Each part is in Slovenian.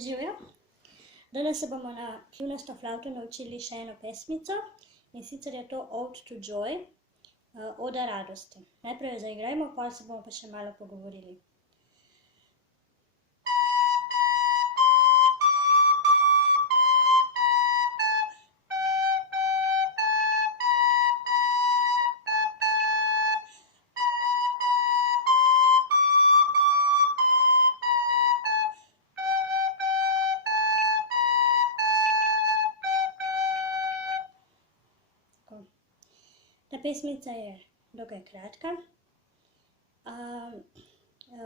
Živjo! Danes se bomo na kljunasto flavto naučili še eno pesmico, in sicer je to Ode to Joy, Oda radosti. Najprej jo zaigrajmo, potem se bomo pa še malo pogovorili. Ta pesmica je dokaj kratka,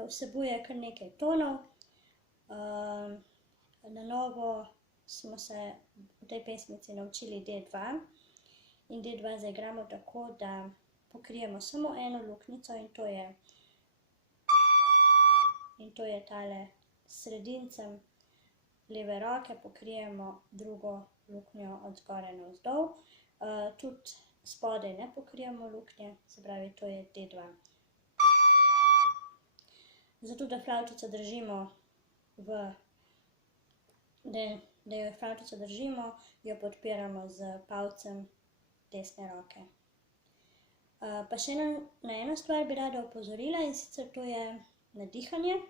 vsebuje kar nekaj tonov. Na novo smo se v tej pesmici naučili D2 in D2 zaigramo tako, da pokrijemo samo eno luknjico in to je tale s sredincem leve roke pokrijemo drugo luknjo od zgoraj navzdol. Tudi spodaj ne pokrijemo luknje, se pravi, to je D2. Zato, da flavtico držimo jo podpiramo z palcem desne roke. Pa še na eno stvar bi rada opozorila, in sicer to je na dihanje.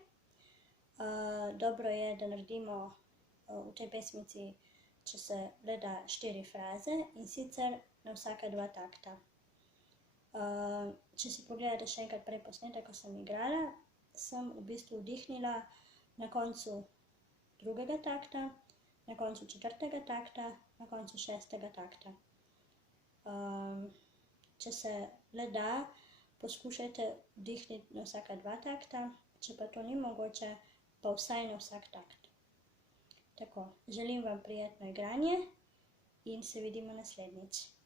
Dobro je, da naredimo v tej pesmici, če se le da, 4 fraze, in sicer na vsaka 2 takta. Če si pogledate še enkrat prej posnetek, ko sem igrala, sem v bistvu vdihnila na koncu 2. takta, na koncu 4. takta, na koncu 6. takta. Če se le da, poskušajte vdihniti na vsaka 2 takta, če pa to ni mogoče, pa vsaj na vsak takt. Tako, želim vam prijetno igranje in se vidimo naslednjič.